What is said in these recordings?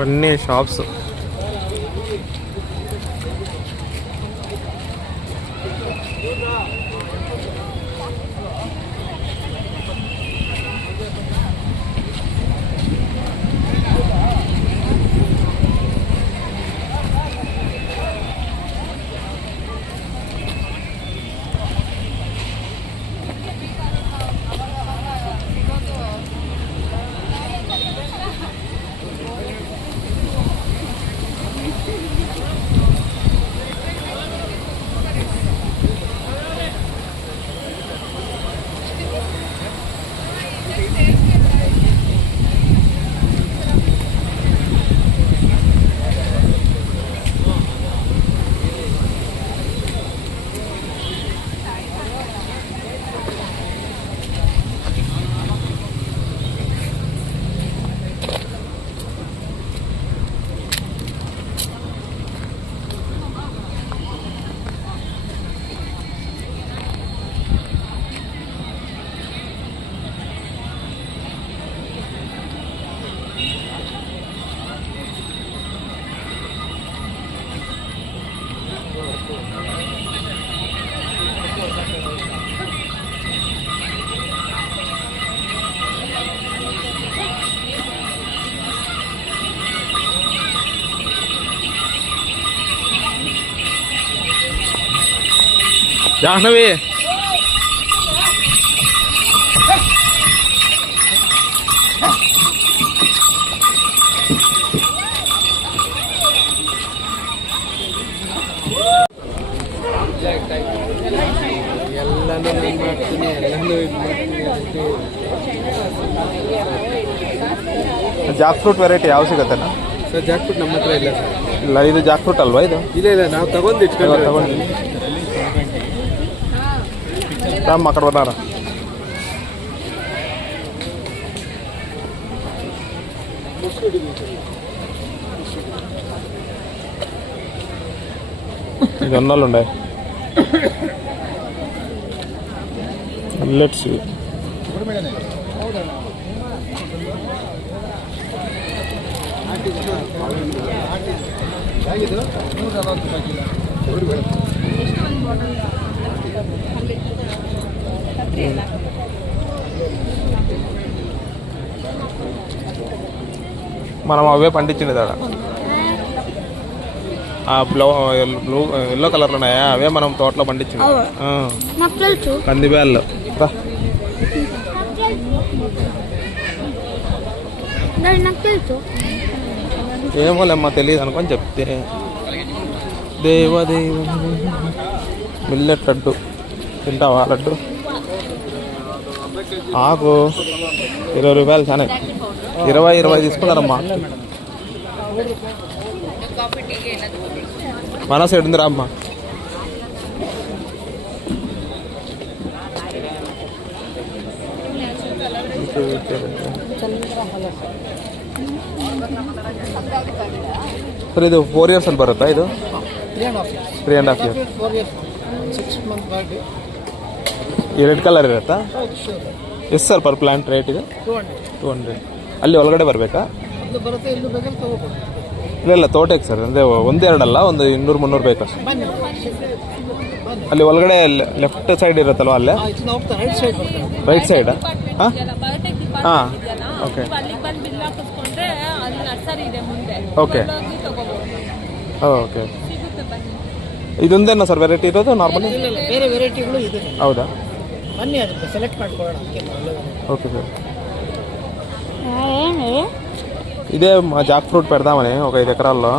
ఇవన్నీ shops. Jahnavi Jack fruit variety ಯಾವ ಸಿಗತ್ತಲ್ಲ sir? Jack fruit ನಮ್ಮ ಹತ್ರ ಇಲ್ಲ ಸರ್. ಇಲ್ಲ, ಇದು ಜಾಕ್ ಫ್ರೂಟ್ ಅಲ್ವಾ? ಇದು ಇಲ್ಲ ನಾವು ತಗೊಂಡು ತಗೊಂಡು ರಾಮ್ ಆ ಕಡೆ ಬನ್ನಾರ. జొన్నలు ఉన్నాయి, మిల్లెట్స్. మనం అవే పండించింది దాడ. బ్లూ ఎల్లో కలర్లో ఉన్నాయా? అవే మనం తోటలో పండించింది. కందిబ్యాళ్ళు ఏమోలేమ్మా, తెలియదు అనుకొని చెప్తే. దేవదేవ మిల్లెట్ లడ్డు తింటావా? లడ్డు ఆకు 20 రూపాయలు. చాలా 20 తీసుకున్నారమ్మా. మన సైడ్ ఉందిరా అమ్మా. ಸರ್ ಇದು 4 years ಅಲ್ಲಿ ಬರುತ್ತಾ? ಇದು 3.5 years. ಈ ರೆಡ್ ಕಲರ್ ಇರುತ್ತಾ? ಎಷ್ಟು ಸರ್ ಪರ್ ಪ್ಲಾಂಟ್ ರೇಟ್ ಇದು? 200. ಅಲ್ಲಿ ಒಳಗಡೆ ಬರಬೇಕಾ? ಇಲ್ಲ ತೋಟಕ್ಕೆ ಸರ್, ಅಂದರೆ ಒಂದೆರಡಲ್ಲ, ಒಂದು 200-300 ಬೇಕಾ ಸರ್? ಅಲ್ಲಿ ಒಳಗಡೆ ಲೆಫ್ಟ್ ಸೈಡ್ ಇರುತ್ತಲ್ವ? ಅಲ್ಲೇ ರೈಟ್ ಸೈಡಾ? ಹಾಂ ಹಾಂ, ಓಕೆ ಓಕೆ ಓಕೆ. ಇದೊಂದೇನಾ ಸರ್ ವೆರೈಟಿ ಇರೋದು? ನಾರ್ಮಲಿ ಬೇರೆ ವೆರೈಟಿಗಳು ಇದೆ. ಹೌದಾ? ಬನ್ನಿ, ಅದಕ್ಕೆ ಸೆಲೆಕ್ಟ್ ಮಾಡ್ಕೊಳ್ಳೋಣ. Okay sir. ఇదే మా జాక్ ఫ్రూట్ పెడదామని ఒక 5 ఎకరాల్లో.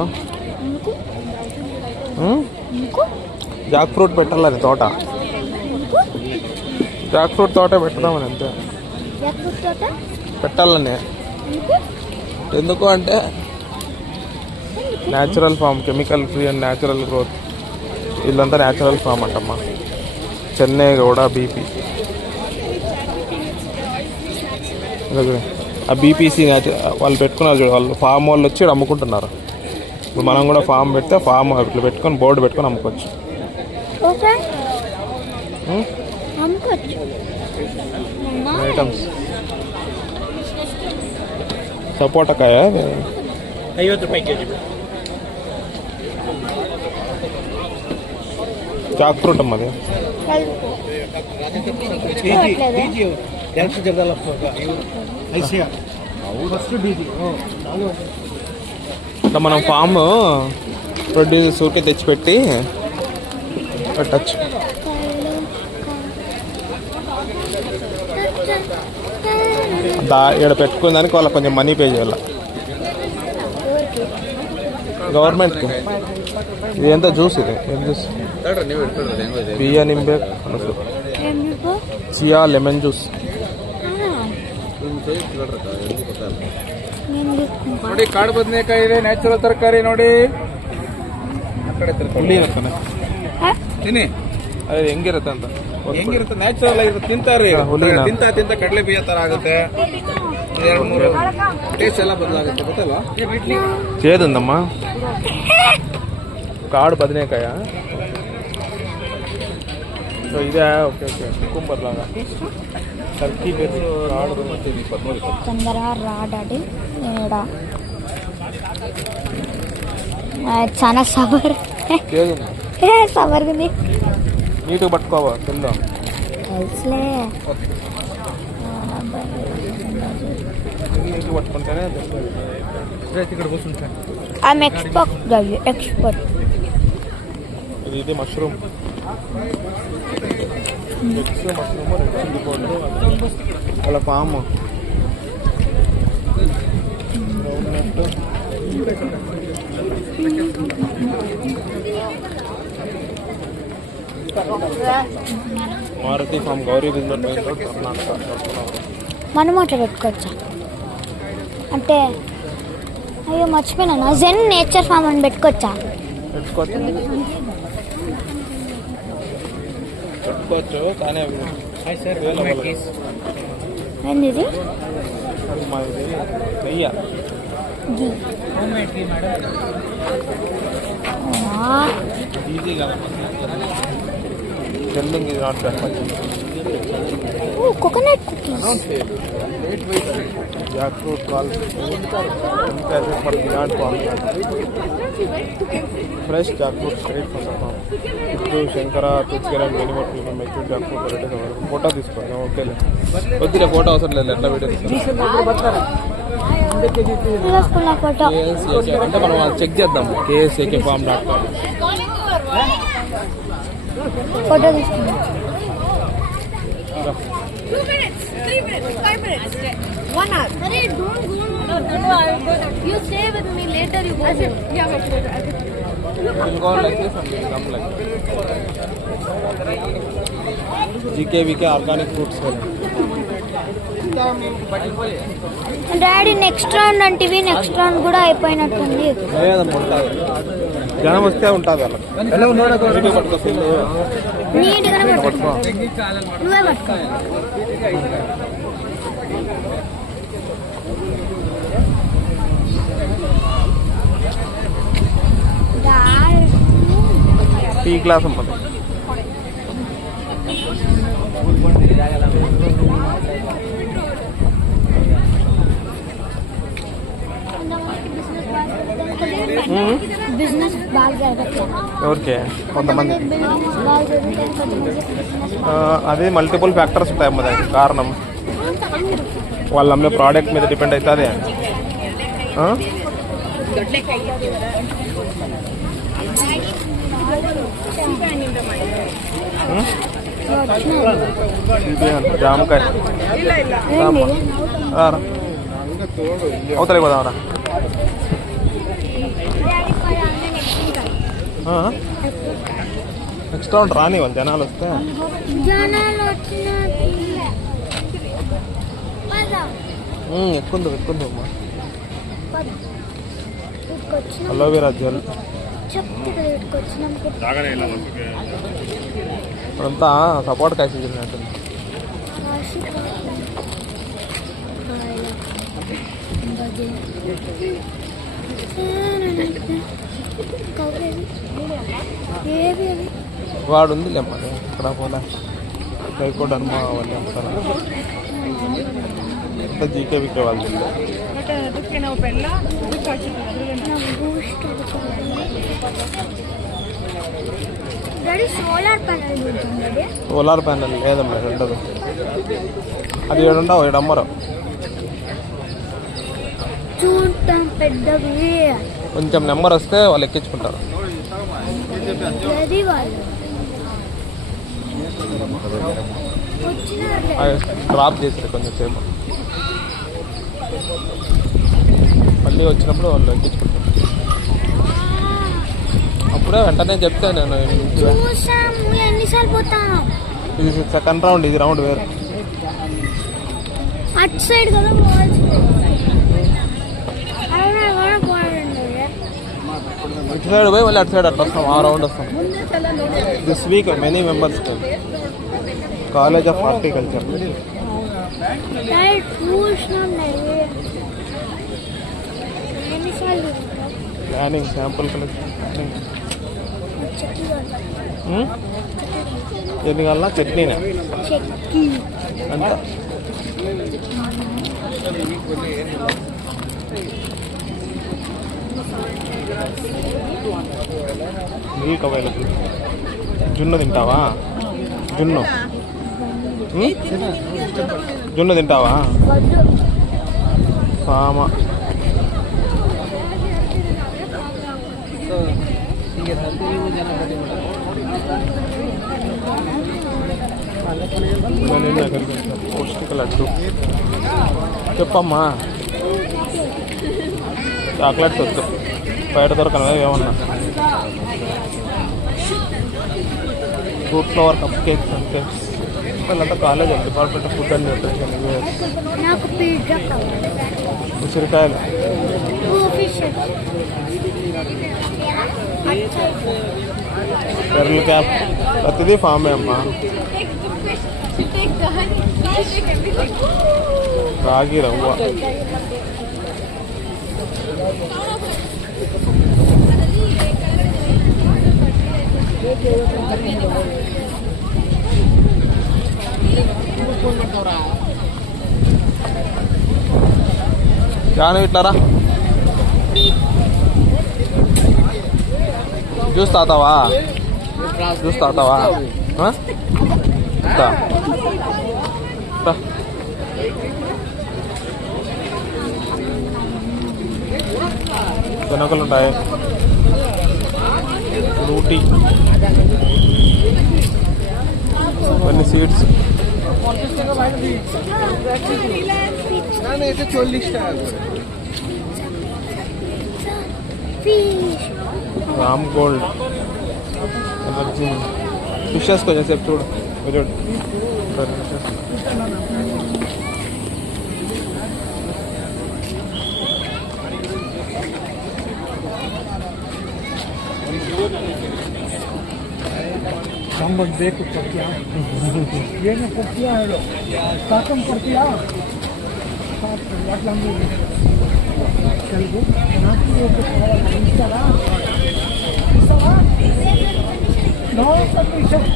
జాక్ ఫ్రూట్ పెట్టాలని తోట, జాక్ ఫ్రూట్ తోట పెడదామని అంతే. పెట్టాలని ఎందుకు అంటే natural farm, chemical free and natural growth. వీళ్ళంతా న్యాచురల్ ఫామ్ అంటమ్మా. చెన్నై కూడా బీపీ, ఆ బీపీసీ వాళ్ళు పెట్టుకున్నారు చూడు, వాళ్ళు ఫామ్ వాళ్ళు వచ్చి అమ్ముకుంటున్నారు. ఇప్పుడు మనం కూడా ఫామ్ పెడితే ఫామ్ ఇట్లా పెట్టుకొని బోర్డు పెట్టుకొని అమ్ముకోవచ్చు. ఐటమ్స్ సపోటాకాయ 50 ರೂಪಾಯಿ ಕೆಜಿ. ಜಾಕ್ ಫ್ರೂಟ್ ಅಮ್ಮ ಅದು ಡಿಜಿ ಡೈರೆಕ್ಟ್ ಜಗದಲ್ಲ ಐಸಿಯಾ ಫಸ್ಟ್ ಡಿಜಿ. ఇట్లా మనం ఫామ్ ప్రొడ్యూసర్స్ ఊరికే తెచ్చిపెట్టి పెట్టచ్చు. ఇక్కడ పెట్టుకునే దానికి వాళ్ళకి కొంచెం మనీ పే చేయాలి గవర్నమెంట్కి. ఇది ఎంత జ్యూస్, ఇది ఏం జ్యూస్? బియ్య నింబೆ అనసు ಚಿಯಾ ಲೆಮನ್ ಜ್ಯೂಸ್. ನೋಡಿ ಕಾಡು ಬದನೆಕಾಯಿ ಇದೆ, ನ್ಯಾಚುರಲ್ ತರಕಾರಿ ನೋಡಿ. ಹುಳಿ ಇರುತ್ತಾನೆ ತಿನ್ನಿ, ಅದು ಹೆಂಗಿರುತ್ತೆ ಅಂತ ಹೆಂಗಿರುತ್ತೆ ನ್ಯಾಚುರಲ್ ಆಗಿರುತ್ತೆ. ತಿಂತಾರ್ರಿ, ಹುಳಿನ? ತಿಂತ ಕಡಲೆ ಬೀಜ ತರ ಆಗುತ್ತೆ. 2-3 ಟೇಸ್ಟ್ ಎಲ್ಲ ಬದಲಾಗುತ್ತೆ, ಗೊತ್ತಲ್ವಾ? చేదుందమ్మా. కాడు బదినేకాయ ఇదే. ఓకే ఓకే, కుకుంబర్ లాగా టర్కీ బెర్రీ కాడు తొందర రాడాడి చాలా సబర్ చేదుంది. సబర్ ఉంది. నీట్గా పట్టుకోవా తిందాం. తెలుసులే. నీట్గా పట్టుకుంటేనే ఇక్కడ కూర్చుంటా. I'm expert. ఇది మష్రూమ్, మష్రూమ్ వాళ్ళ పాము Maruti farm Gauri business main road Karnataka. మనం అట్లా పెట్టుకోవచ్చా అంటే? అయ్యో మర్చిపోయినా, జెన్ నేచర్ ఫామ్ అని పెట్టుకోవచ్చా? పెట్టుకోవచ్చు కానీ ఏంది ఇది? మాది నెయ్యి గీ. ఈజీ కదా సెల్లింగ్, ఇది not coconut cookies. Jack fruit fresh jack fruit straight from the farm. ఇప్పుడు శంకర పిచ్కెర్ and many more people mature jack fruit varieties available. Photo తీసుకోండి. ఓకేలే, వద్దులే ఫోటో అవసరం లేదు, ఎట్లా వీడియో తీసుకున్న ఫోటో KSAK అంటే మనం చెక్ చేద్దాం. KSAKfarm.com. ఫోటో తీసుకున్నా. 2 minutes, 3 minutes, 5 minutes, 1 hour. Arey, don't go. No, I'll go. You stay with me later. You go. Yeah, wait. GKVK organic fruits. Daddy next round అంటివి, next round కూడా అయిపోయినట్టుంది. లేదమ్మా, ఉంటుంది. జనం వస్తే ఉంటుంది వాళ్ళకి. పట్టుకొస్తుంది నీట్గానే పట్టుకో. నువ్వే పట్టుకో. టీ గ్లాస్ అమ్మది. బిజినెస్ బాగా జరగట్లేదు. ఎవరికి? కొంతమంది. బిజినెస్ బాగా జరుగుతాయి. అదే మల్టిపుల్ ఫ్యాక్టర్స్ ఉంటాయి అమ్మ దానికి కారణం. వాళ్ళు అమ్మే ప్రోడక్ట్ మీద డిపెండ్ అవుతుంది. జామకాయ అవతలే పోదామరా. నెక్స్ట్ రౌండ్ రాని వాళ్ళు జనాలు వస్తే. ఎక్కుంది అమ్మా. అలోవెరా జెల్ ఇప్పుడంతా సపోర్ట్ కాయ సీజన్ ఉంటుంది. వాడు ఉంది లేమ్మా ఇక్కడ పోలే హైకోర్టు అనుమా వాళ్ళు అంటారు. జీకే వికే వాళ్ళు డాడీ సోలార్ ప్యానెల్ ఉంటుంది. సోలార్ ప్యానెల్ లేదమ్మా, ఉండదు. అది ఏడుండవు, ఏడు అమ్మరు. చూడటం పెద్దవి. కొంచెం నెంబర్ వస్తే వాళ్ళు ఎక్కించుకుంటారు. అది వాళ్ళు వచ్చినారులే. డ్రాప్ చేసారు కొంచెం సేపు, మళ్ళీ వచ్చినప్పుడు వాళ్ళు ఎక్కించుకుంటారు. అప్పుడే వెంటనే చెప్తే నేను చూసాము ఎన్నిసార్లు పోతాం. ఇది సెకండ్ రౌండ్, ఇది రౌండ్ వేరు. అటు సైడ్ కదా పోవాల్సింది. అవునా కూడా పోవాలండి. ఇటు సైడ్ పోయి మళ్ళీ అటు సైడ్ అట్లా వస్తాం, ఆ రౌండ్ వస్తాం. This week many members college of horticulture. Daddy చూసినాం ఎన్నిసార్లు ప్లానింగ్, శాంపుల్ కలెక్షన్. ఎన్ని కల్లా చట్నీనా చెక్కి అంత. Milk available. జున్ను తింటావా? జున్ను జున్ను తింటావా? సామ పౌష్టిక లడ్డు. చెప్పమ్మా. చాక్లెట్స్ వద్దు, బయట దొరకనవే ఏమన్నా. Fruit flower cup cakes and cakes. వీళ్ళంతా college department of food and nutrition. నాకు పిజ్జా కావాలి. ఉసిరికాయలు. పెర్ల్ క్యాప్ ప్రతిదీ ఫామే అమ్మా. రాగి రవ్వ. జాను ఇట్లారా. జ్యూస్ తాతావా? జ్యూస్ తాతావా? శనగలు ఉంటాయి, రోటీ, కొన్ని seeds. Ram gold energy fishes. కొంచెం సేపు చూడు, చూడు. ಸಾಂಬಾರು ಬೇಕು ಪಟ್ಯ ಏನು ಪಟ್ಯ ಹೇಳು ಸಾಕಂ ಕೊಡ್ತೀಯಾ అట్లా తెలుగు నాకు ఇస్తారా ఇస్తావా నో సబ్మిషన్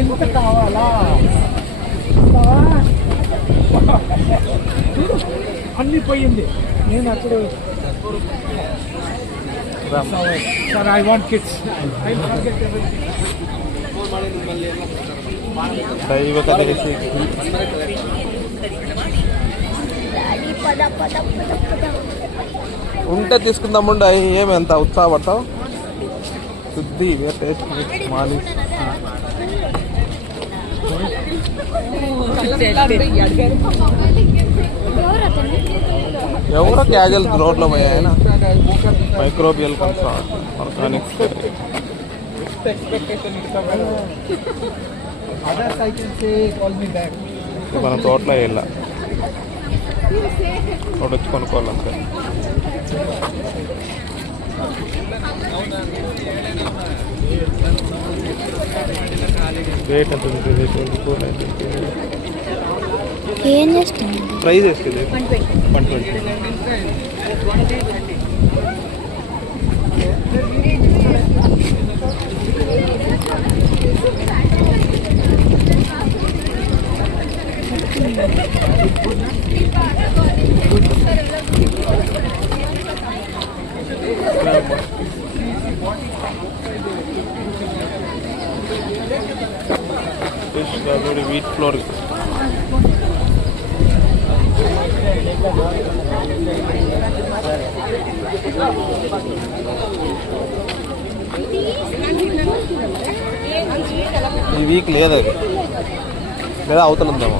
ఇంత కావాలా ఇస్తావా అన్నీ పోయింది నేను అప్పుడు Sir, I want kids. I forget everything. దైవ కదలిసి ఉంటే తీసుకుందాముండ. ఏమి ఎంత ఉత్సాహపడతావు? శుద్ధి టేస్ట్ మాలిష్. ఎవరో క్యాజువల్ రోడ్లో పోయాయన. Microbial concern organic. మన తోటలో వెళ్ళా, తోట వచ్చి కొనుక్కోవాలంటే. రేట్ ఎంత ఉంటుంది? 24.90. ఏం చేస్తాను? ప్రైస్ వేస్తుంది 120. Wheat flour. ఈ వీక్ లేదు అది, లేదా అవతల ఉందేమో.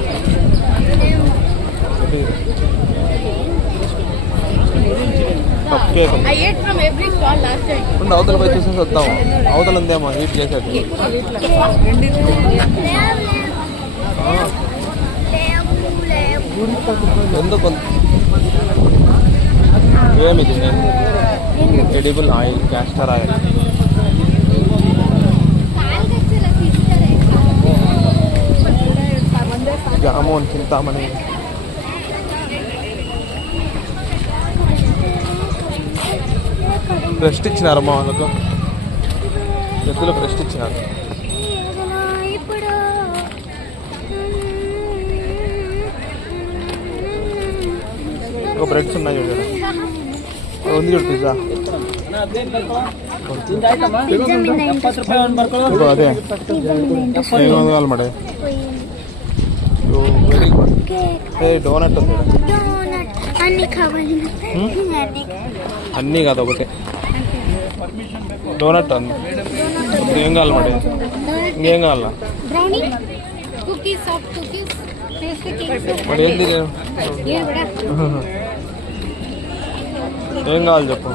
Cup cake I ate from every stall last time. ఉండి అవతల పోయి చూసేసి వద్దాము. అవతల ఉందేమో హీట్ చేసేది. ఎందుకు ఏమిది edible oil, castor oil. Jamun, Chintamani. Rest ఇచ్చినారమ్మా వాళ్ళకు, ఎద్దులకు రెస్ట్ ఇచ్చినారు. ఇప్పుడు ఒక బ్రెడ్స్ ఉన్నాయి చూడు, ఉంది చూడు పిజ్జా. ఇదిగో అదే 900 మేడం. Very good. డోనట్ ఉంది, అన్ని కావాలి. అన్నీ కాదు ఒకటే డోనట్ ఉంది. ఏం కావాలి మేడం? ఇంకేం కావాలా Brownie, cookies, soft cookies, tasty cakes. మరి ఏంది? ఏం కావాలి చెప్పు.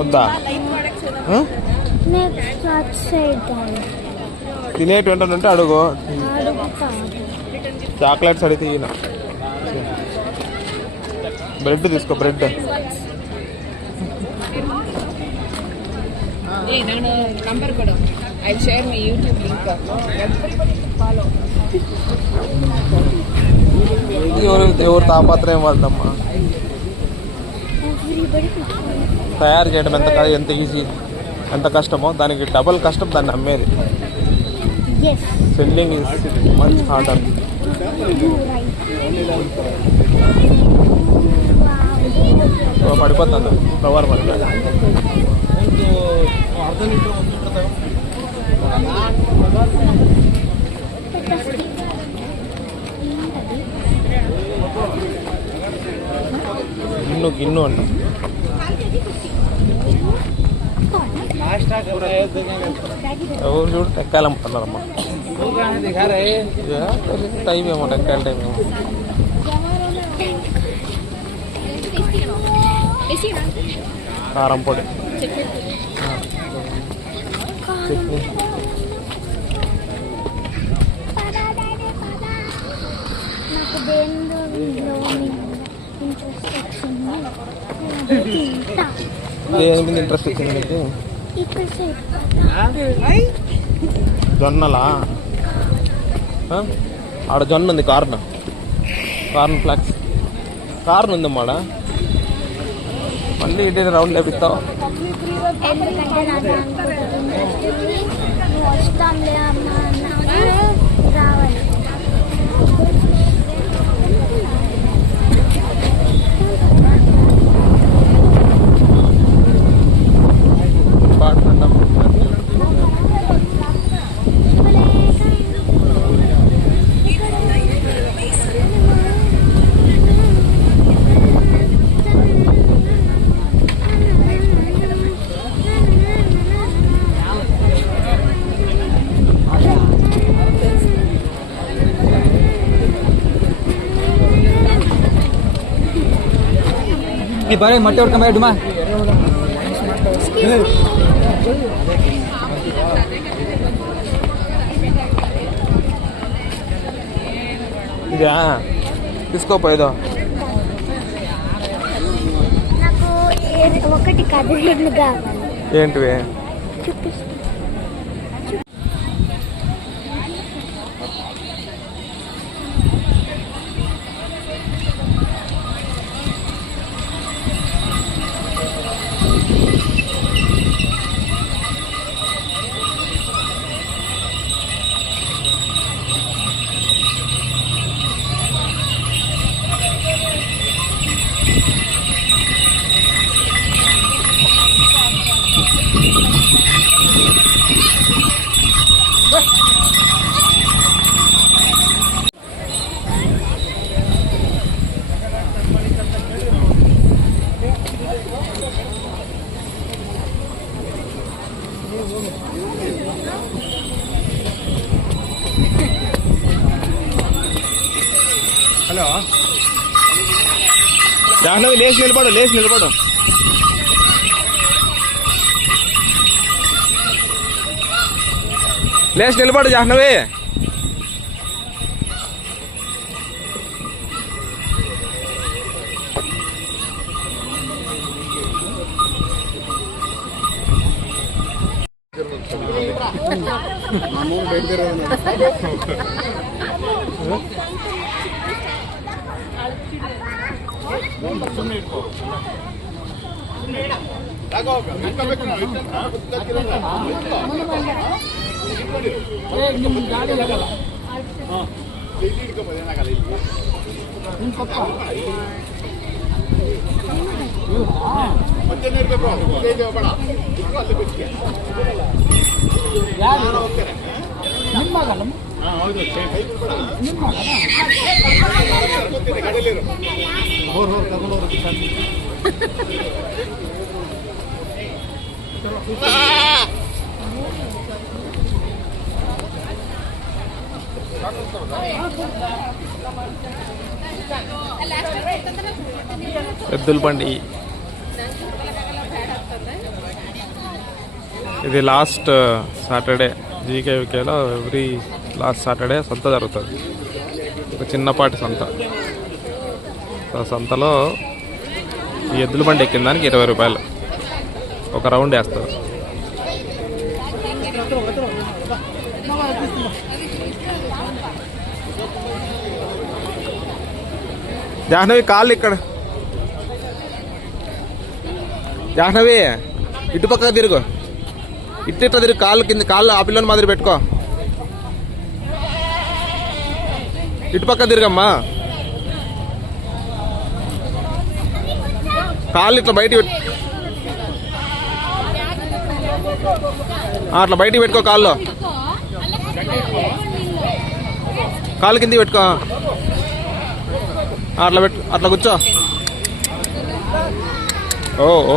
వద్దా? నెక్స్ట్ అట్ సైడ్ తినేటువంటి ఉంటే అడుగు. చాక్లెట్స్ అడిగితే ఈయన. బ్రెడ్ తీసుకో, బ్రెడ్. ನಾನು ನಂಬರ್ ಕೊಡು. I share my YouTube link. ఎవరు తాపత్రయం వాళ్ళదమ్మా. తయారు చేయడం ఎంత ఈజీ, ఎంత కష్టమో దానికి డబుల్ కష్టం దాన్ని అమ్మేది. Selling is much harder. పడిపోతుంది ఫ్లవర్ మరి. గిన్ను అంట. ఎవరు చూడు టెక్కాయలు అమ్ముతున్నారమ్మా. టైం ఏమో, టెక్కాయల టైం ఏమో. కారం పొడి, చట్నీ. నాకు దేనిలో ఇంట్రెస్ట్ వచ్చింది. దేని మీద ఇంట్రెస్ట్ వచ్చింది నీకు? ఇక్కడ సైడ్ జొన్నలా? ఆడ జొన్న ఉంది, కార్న్ ఫ్లాక్స్. కార్న్ ఉందమ్మాడ. మళ్ళీ ఇంటి రౌండ్ లేపిస్తావు. ఎందుకంటే నాకు నువ్వు వస్తాంలే అమ్మా అన్నా రావాలి. ಬರೀ ಮೊಟ್ಟೆ ಹೊಡ್ಕೊಂಬ ಡುಮಾ. ఇదా తీసుకోపోయేదో. నాకు ఒకటి కథ కావాలి. ఏంటివి? చూపిస్తా. జాహ్నవి లేచి నిలబడు, లేచి నిలబడు. లేచి నిలబడు జాహ్నవి. ఎద్దుల బండి. ఇది లాస్ట్ సాటర్డే జీకేవికేలో ఎవ్రీ లాస్ట్ సాటర్డే సంత జరుగుతుంది. ఒక చిన్నపాటి సంత. ఆ సంతలో ఈ ఎద్దుల బండి ఎక్కిన దానికి 20 రూపాయలు ఒక రౌండ్ వేస్తారు. జాహ్నవి కాళ్ళు ఇక్కడ. జాహ్నవి ఇటుపక్క తిరుగు, ఇట్లా తిరుగు, కాళ్ళు కింద, కాళ్ళు ఆ పిల్లని మాదిరి పెట్టుకో. ఇటుపక్క తిరుగమ్మా, కాళ్ళు ఇట్లా బయటికి అట్లా బయటికి పెట్టుకో. కాళ్ళు కాళ్ళు కిందికి పెట్టుకో. అట్లా పెట్టు, అట్లా కూర్చో. ఓ ఓ